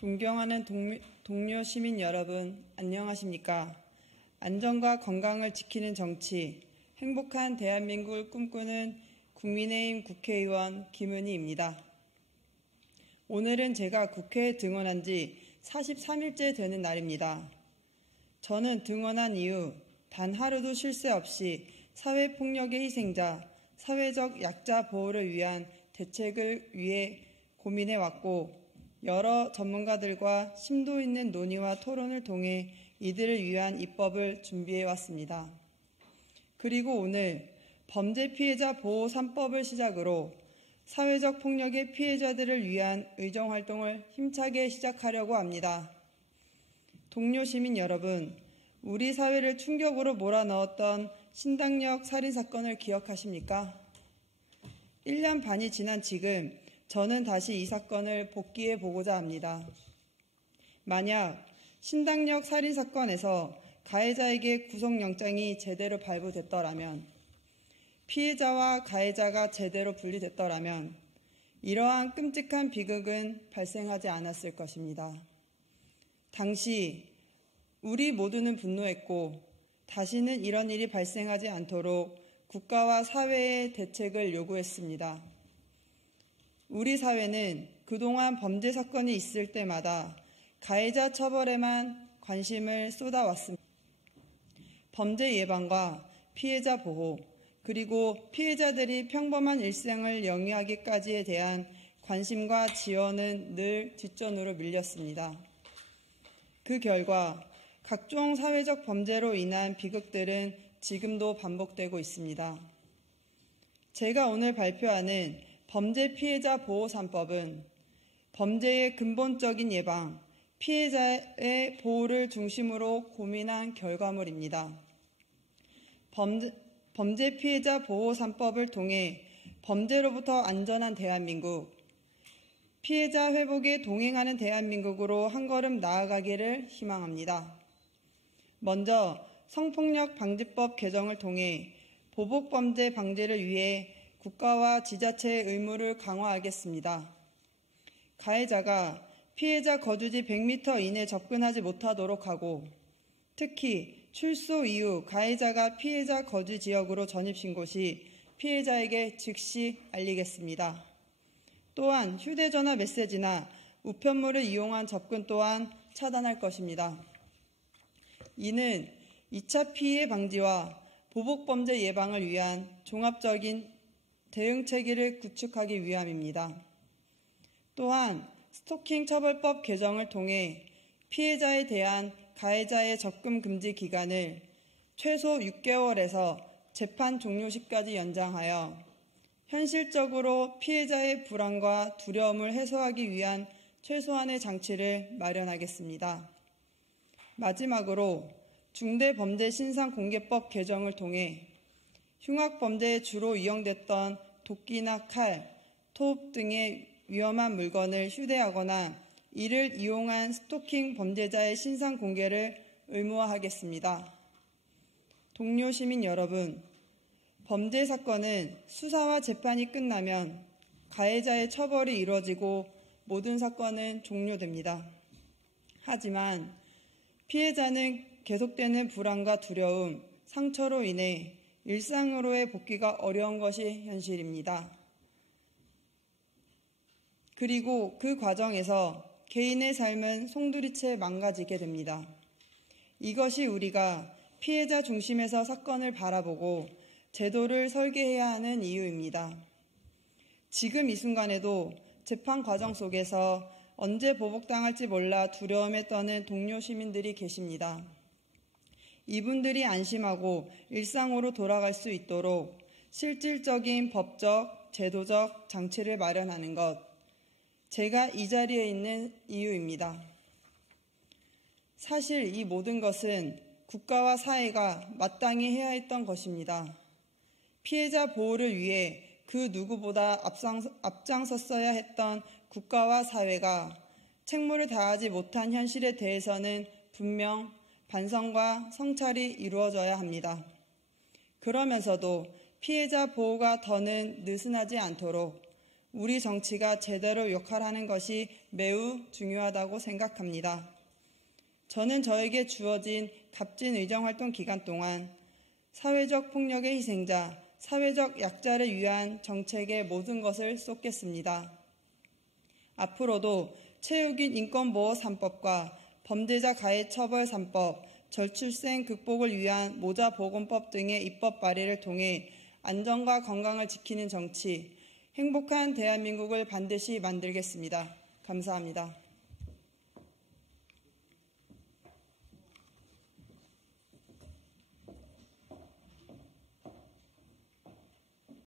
존경하는 동료 시민 여러분, 안녕하십니까? 안전과 건강을 지키는 정치, 행복한 대한민국을 꿈꾸는 국민의힘 국회의원 김은희입니다. 오늘은 제가 국회에 등원한 지 43일째 되는 날입니다. 저는 등원한 이후 단 하루도 쉴 새 없이 사회폭력의 희생자, 사회적 약자 보호를 위한 대책을 위해 고민해왔고, 여러 전문가들과 심도 있는 논의와 토론을 통해 이들을 위한 입법을 준비해왔습니다. 그리고 오늘 범죄 피해자 보호 3법을 시작으로 사회적 폭력의 피해자들을 위한 의정활동을 힘차게 시작하려고 합니다. 동료 시민 여러분, 우리 사회를 충격으로 몰아넣었던 신당역 살인사건을 기억하십니까? 1년 반이 지난 지금 저는 다시 이 사건을 복기해 보고자 합니다. 만약 신당역 살인사건에서 가해자에게 구속영장이 제대로 발부됐더라면, 피해자와 가해자가 제대로 분리됐더라면 이러한 끔찍한 비극은 발생하지 않았을 것입니다. 당시 우리 모두는 분노했고 다시는 이런 일이 발생하지 않도록 국가와 사회의 대책을 요구했습니다. 우리 사회는 그동안 범죄 사건이 있을 때마다 가해자 처벌에만 관심을 쏟아왔습니다. 범죄 예방과 피해자 보호, 그리고 피해자들이 평범한 일생을 영위하기까지에 대한 관심과 지원은 늘 뒷전으로 밀렸습니다. 그 결과 각종 사회적 범죄로 인한 비극들은 지금도 반복되고 있습니다. 제가 오늘 발표하는 범죄 피해자 보호 3법은 범죄의 근본적인 예방, 피해자의 보호를 중심으로 고민한 결과물입니다. 범죄 피해자 보호 3법을 통해 범죄로부터 안전한 대한민국, 피해자 회복에 동행하는 대한민국으로 한 걸음 나아가기를 희망합니다. 먼저 성폭력 방지법 개정을 통해 보복범죄 방지를 위해 국가와 지자체의 의무를 강화하겠습니다. 가해자가 피해자 거주지 100m 이내 접근하지 못하도록 하고, 특히 출소 이후 가해자가 피해자 거주 지역으로 전입신고 시 피해자에게 즉시 알리겠습니다. 또한 휴대전화 메시지나 우편물을 이용한 접근 또한 차단할 것입니다. 이는 2차 피해 방지와 보복범죄 예방을 위한 종합적인 대응 체계를 구축하기 위함입니다. 또한 스토킹 처벌법 개정을 통해 피해자에 대한 가해자의 접근 금지 기간을 최소 6개월에서 재판 종료 시까지 연장하여 현실적으로 피해자의 불안과 두려움을 해소하기 위한 최소한의 장치를 마련하겠습니다. 마지막으로 중대범죄신상공개법 개정을 통해 흉악범죄에 주로 이용됐던 도끼나 칼, 톱 등의 위험한 물건을 휴대하거나 이를 이용한 스토킹 범죄자의 신상 공개를 의무화하겠습니다. 동료 시민 여러분, 범죄 사건은 수사와 재판이 끝나면 가해자의 처벌이 이루어지고 모든 사건은 종료됩니다. 하지만 피해자는 계속되는 불안과 두려움, 상처로 인해 일상으로의 복귀가 어려운 것이 현실입니다. 그리고 그 과정에서 개인의 삶은 송두리째 망가지게 됩니다. 이것이 우리가 피해자 중심에서 사건을 바라보고 제도를 설계해야 하는 이유입니다. 지금 이 순간에도 재판 과정 속에서 언제 보복당할지 몰라 두려움에 떠는 동료 시민들이 계십니다. 이분들이 안심하고 일상으로 돌아갈 수 있도록 실질적인 법적, 제도적 장치를 마련하는 것, 제가 이 자리에 있는 이유입니다. 사실 이 모든 것은 국가와 사회가 마땅히 해야 했던 것입니다. 피해자 보호를 위해 그 누구보다 앞장섰어야 했던 국가와 사회가 책무를 다하지 못한 현실에 대해서는 분명 반성과 성찰이 이루어져야 합니다. 그러면서도 피해자 보호가 더는 느슨하지 않도록 우리 정치가 제대로 역할하는 것이 매우 중요하다고 생각합니다. 저는 저에게 주어진 값진 의정활동 기간 동안 사회적 폭력의 희생자, 사회적 약자를 위한 정책에 모든 것을 쏟겠습니다. 앞으로도 체육인 인권보호 3법과 범죄자 가해 처벌 3법, 저출생 극복을 위한 모자보건법 등의 입법 발의를 통해 안전과 건강을 지키는 정치, 행복한 대한민국을 반드시 만들겠습니다. 감사합니다.